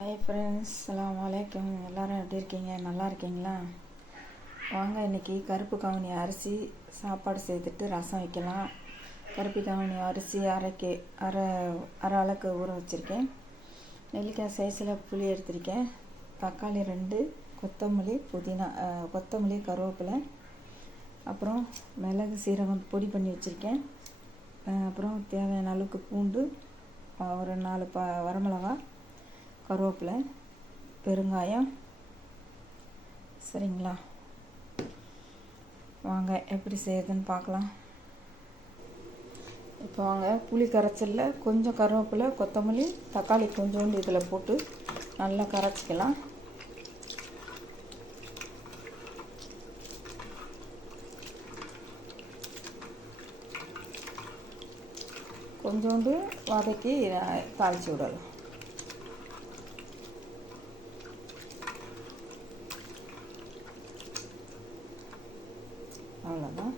Hi friends, அஸ்ஸலாமு அலைக்கும். எல்லோரும் எப்படி இருக்கீங்க? நல்லா இருக்கீங்களா? வாங்க இன்றைக்கி கருப்பு கவுனி அரிசி சாப்பாடு செய்துட்டு ரசம் வைக்கலாம். கருப்பு கவுனி அரிசி அரை அளவுக்கு ஊற வச்சுருக்கேன். நெல்லிக்காய் சைஸில் புளி எடுத்திருக்கேன். தக்காளி 2, கொத்தமல்லி, புதினா, கொத்தமல்லி, கருவேப்பிலை, அப்புறம் மிளகு சீரகம் பொடி பண்ணி வச்சுருக்கேன். அப்புறம் தேவையான அளவுக்கு பூண்டு, ஒரு 4 வரமிளகா, கருவேப்பிலை, பெருங்காயம். சரிங்களா? வாங்க எப்படி செய்யுதுன்னு பார்க்கலாம். இப்போ வாங்க புளி கரைச்சலில் கொஞ்சம் கருவேப்பிலை, கொத்தமல்லி, தக்காளி கொஞ்சோண்டு இதில் போட்டு நல்லா கரைச்சிக்கலாம். கொஞ்சோண்டு வதக்கி தாளித்து விடலாம். அவ்வளோதான்.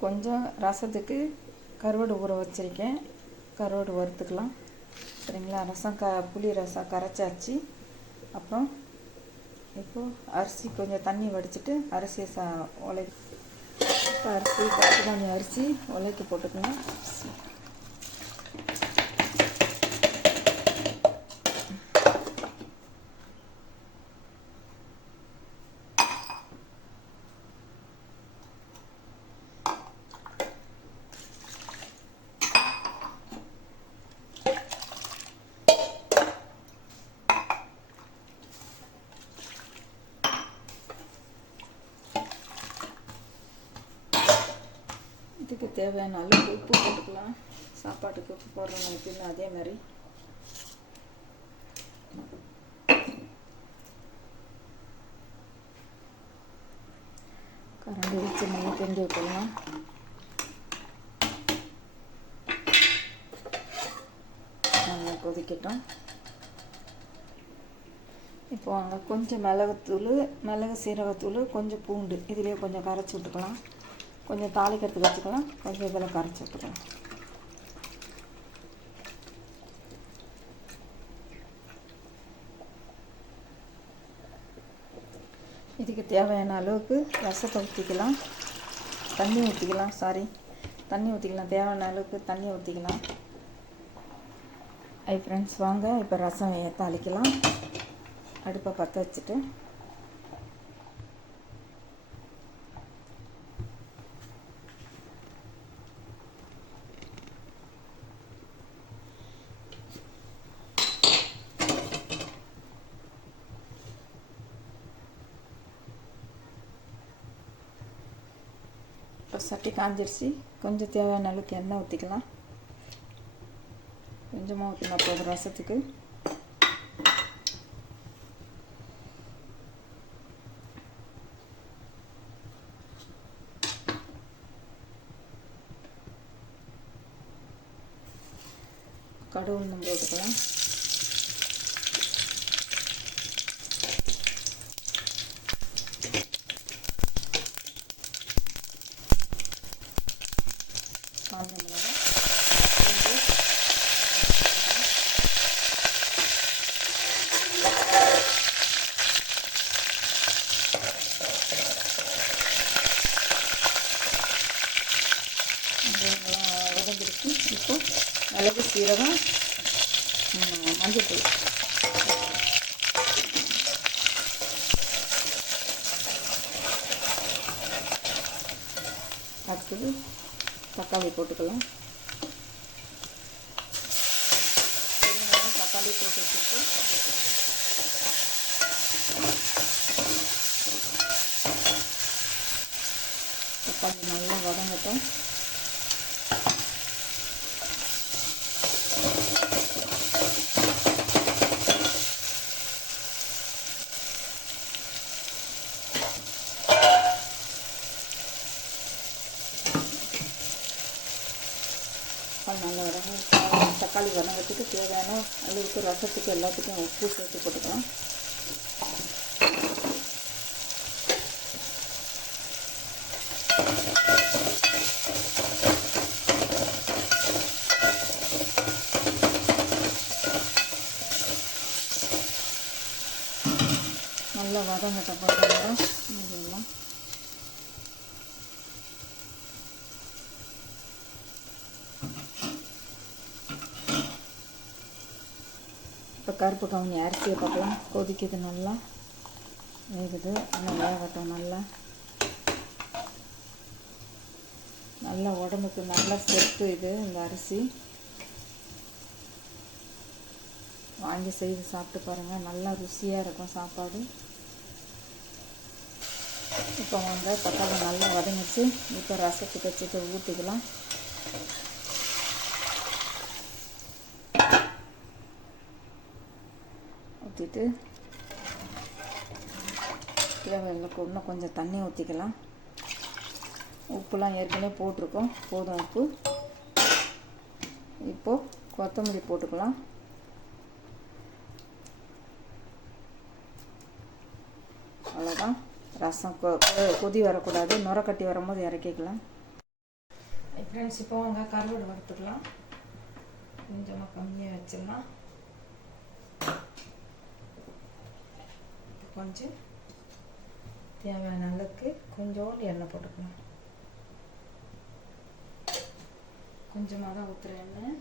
கொஞ்சம் ரசத்துக்கு கருவாடு ஊற வச்சுருக்கேன். கருவாடு வறுத்துக்கலாம். சரிங்களா? புளி ரசம் கரைச்சாச்சு. அப்புறம் இப்போது அரிசி கொஞ்சம் தண்ணி வடிச்சிட்டு அரிசியை கருப்பு கவுனி அரிசி உலைக்கு போட்டுக்கணும். இதுக்கு தேவையான அளவு உப்பு போட்டுக்கலாம். சாப்பாட்டுக்கு உப்பு போடுறோம் நமக்கு அதே மாதிரி. கரண்டி வச்சு நல்லா கிண்டி விட்டுடலாம். நல்லா கொதிக்கட்டும். இப்போ அங்கே கொஞ்சம் மிளகு சீரகத்தூள், கொஞ்சம் பூண்டு இதிலே கொஞ்சம் கரைச்சி விட்டுக்கலாம். கொஞ்சம் தாளிக்கிறதுக்கு வச்சுக்கலாம். கொஞ்சம் இதில் கரைச்சி விட்டுக்கலாம். இதுக்கு தேவையான அளவுக்கு ரசத்தை ஊற்றிக்கலாம். தண்ணி ஊற்றிக்கலாம். தேவையான அளவுக்கு தண்ணி ஊற்றிக்கலாம். ஃப்ரெண்ட்ஸ், வாங்க இப்போ ரசம் தாளிக்கலாம். அடுப்பை பற்ற வச்சுட்டு இப்போ சட்டி காஞ்சிருச்சு. கொஞ்சம் தேவையான அளவுக்கு எண்ணெய் ஊற்றிக்கலாம். கொஞ்சமாக ஊற்றினா போதும் ரசத்துக்கு. கடுகு உளுந்தம் போட்டுக்கலாம். காஞ்ச மிளகாய், வதங்கிடுச்சு. இப்போ மிளகு சீரகம், மஞ்சள், அடுத்தது தக்காளி போட்டுக்கலாம். தக்காளி போட்டு வச்சுட்டு தக்காளி நல்லா வதங்கட்டும். நல்லா தக்காளி வதங்கிறதுக்கு தேவையான அளவுக்கு ரசத்துக்கு எல்லாத்துக்கும் உப்பு சேர்த்து போட்டுக்கலாம். நல்லா வதங்கட்ட பார்த்தா இதெல்லாம் இப்போ கருப்பு கவுனி அரிசியை பார்க்கலாம். கொதிக்குது, நல்லா வேகுது. நல்லா வேகட்டும். நல்லா உடம்புக்கு நல்லா சத்து இது. இந்த அரிசி வாங்கி செய்து சாப்பிட்டு பாருங்கள், நல்லா ருசியாக இருக்கும் சாப்பாடு. இப்போ வாங்க, தக்காளி நல்லா வதங்கிச்சு. இப்போ ரசத்துக்கு வச்சுட்டு ஊற்றிக்கலாம். ஊற்றிட்டு தேவையில்லைக்கு இன்னும் கொஞ்சம் தண்ணி ஊற்றிக்கலாம். உப்புலாம் ஏற்கனவே போட்டிருக்கோம், போதும் உப்பு. இப்போது கொத்தமல்லி போட்டுக்கலாம். அவ்வளோதான். ரசம் கொதி வரக்கூடாது, நுர கட்டி வரும்போது இறக்கிக்கலாம். ஃப்ரெண்ட்ஸ், இப்போ வாங்க கருவாடு வறுத்துக்கலாம். கொஞ்சமாக கம்மியாக வச்சிடலாம். கொஞ்சம் தேவையான அளவுக்கு கொஞ்சோண்டு எண்ணெய் போட்டுக்கலாம். கொஞ்சமாக தான் ஊற்றுற எண்ணெய்.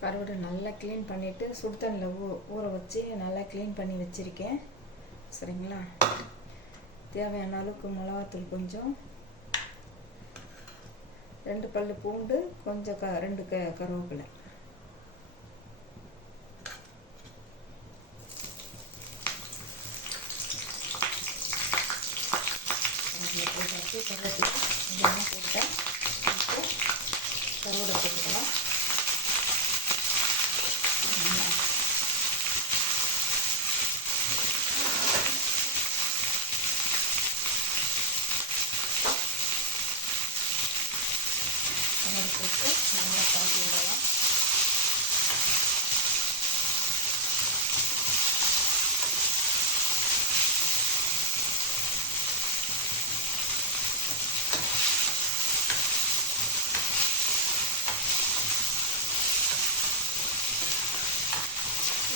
கருவாடு நல்லா க்ளீன் பண்ணிவிட்டு சுடு தண்ணியில் ஊற வச்சு நல்லா க்ளீன் பண்ணி வச்சுருக்கேன். சரிங்களா? தேவையான அளவுக்கு மிளகாத்தூள் கொஞ்சம், 2 பல் பூண்டு, கொஞ்சம் 2 கருவேப்பிலை. அதில் போட்டாச்சு. கருவேப்பிலை இதெல்லாம் போட்டால் இப்போ கருவாடை போட்டுக்கலாம். போட்டு நல்லா கலக்கி விடலாம்.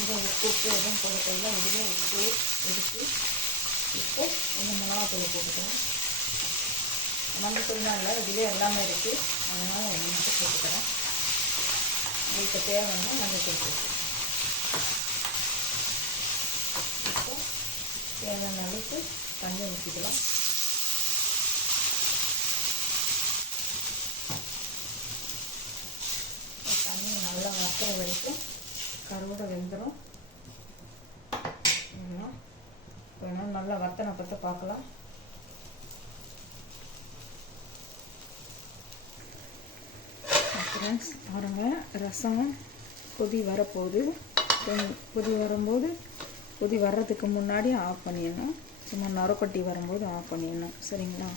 இதை உப்பு எதுவும் போடல, இதுவே உப்பு எடுத்து இப்போ இந்த மிளகாத்தூள் போட்டுக்கலாம். மஞ்சத்தூள் தான் இல்லை, இதுவே எல்லாமே இருக்குது. அதனால் ஒன்று மட்டும் போட்டுக்கிறேன். உங்களுக்கு தேவைன்னா மஞ்சத்தூள் போட்டு இப்போ தேவையான அளவுக்கு தண்ணி ஊற்றிக்கலாம். தண்ணி நல்லா வத்துற வரைக்கும் கருவாடை வெந்துடும். வேணால் நல்லா வத்தனை பற்ற பார்க்கலாம். ஃப்ரெண்ட்ஸ், பாருங்கள், ரசம் கொதி வரப்போகுது. கொதி வர்றதுக்கு முன்னாடி ஆஃப் பண்ணிடணும். சும்மா நுரக்கட்டி வரும்போது ஆஃப் பண்ணிடணும். சரிங்களா?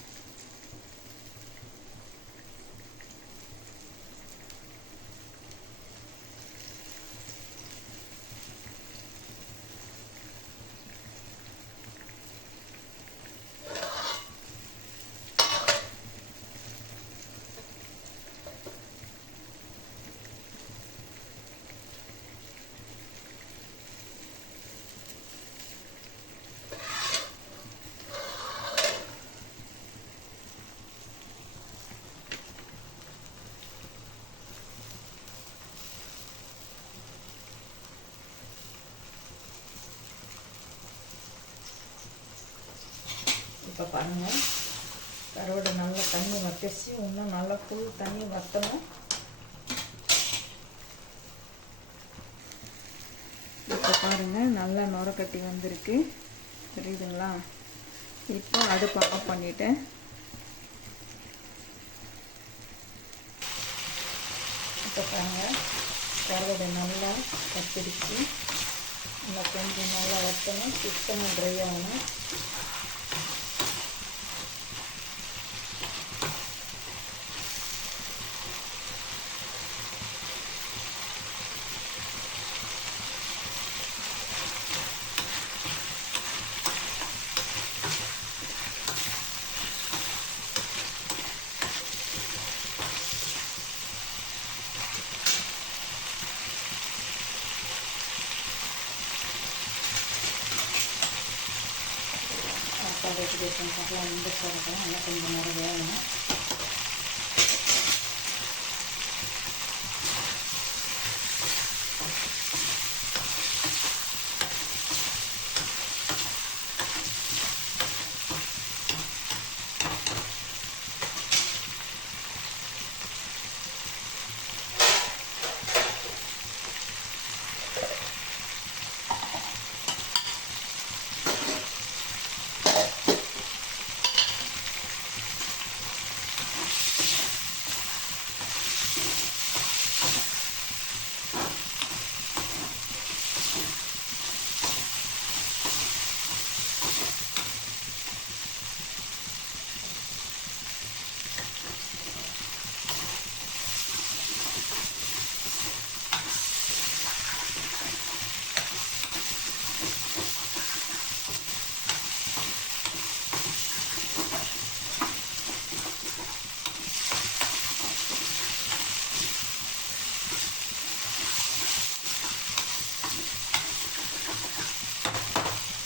இப்போ பாருங்கள், கருவாடை நல்லா தண்ணி வத்திச்சு. இன்னும் நல்லா ஃபுல் தண்ணி வற்றணும். இப்போ பாருங்கள், நல்லா நுரக்கட்டி வந்திருக்கு. தெரியுதுங்களா? இப்போ அடுப்பு ஆஃப் பண்ணிட்டேன். இப்போ பாருங்கள், கருவாடை நல்லா வத்திடுச்சு. இன்னும் கொஞ்சம் நல்லா வற்றணும், சுத்தமாக ட்ரை ஆகணும். சாப்பாடு எப்படி இருக்குன்னு பார்க்கலாம். வெந்துருச்சா பார்க்கலாம். நல்லா கொஞ்சம் நேரம் வேகணும்.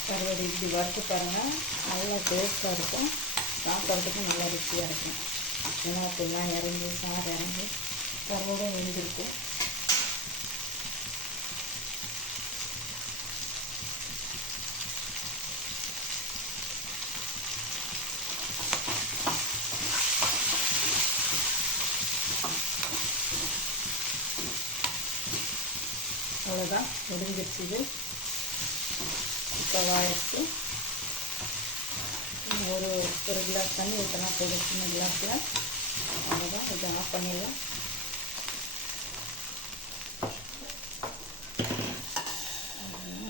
கருவாடு இப்படி வறுத்து பாருங்கள், நல்லா டேஸ்ட்டாக இருக்கும். சாப்பிட்றதுக்கும் நல்லா ருசியாக இருக்கும். மிளகாத்தூள்லாம் இறங்கி சாறு இறங்கி கருவாடும் வெந்திருக்கு. அவ்வளோதான், முடிஞ்சிருச்சு. இது ஆயிடுச்சு. ஒரு கிளாஸ் தண்ணி ஊற்றினா போதும், சின்ன கிளாஸில். அவ்வளோதான், இதை ஆஃப் பண்ணிடலாம்.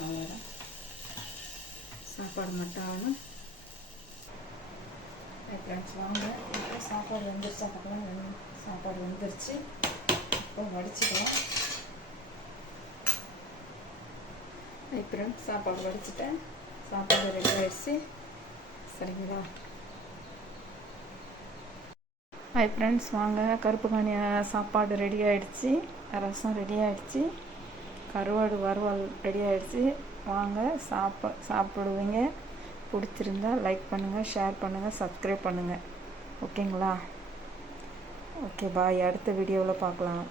அவ்வளோதான், சாப்பாடு மட்டும் ஆகணும். ஃப்ரெண்ட்ஸ் வாங்க, இப்போ சாப்பாடு வெந்துருச்சா பார்க்கலாம். சாப்பாடு வெந்துருச்சு. இப்போ வடிச்சுக்கலாம். ஃப்ரெண்ட்ஸ் சாப்பாடு வடிச்சிட்டேன். சாப்பாடு ரெடி ஆகிடுச்சு. சரிங்களா? ஃப்ரெண்ட்ஸ் வாங்க, கருப்பு கவுனி சாப்பாடு ரெடி ஆகிடுச்சு. ரசம் ரெடி ஆகிடுச்சு. கருவாடு வறுவல் ரெடி ஆகிடுச்சு. வாங்க சாப்பிடுவீங்க. பிடிச்சிருந்தா லைக் பண்ணுங்கள், ஷேர் பண்ணுங்கள், சப்ஸ்கிரைப் பண்ணுங்கள். ஓகேங்களா? ஓகே, பாய். அடுத்த வீடியோவில் பார்க்கலாம்.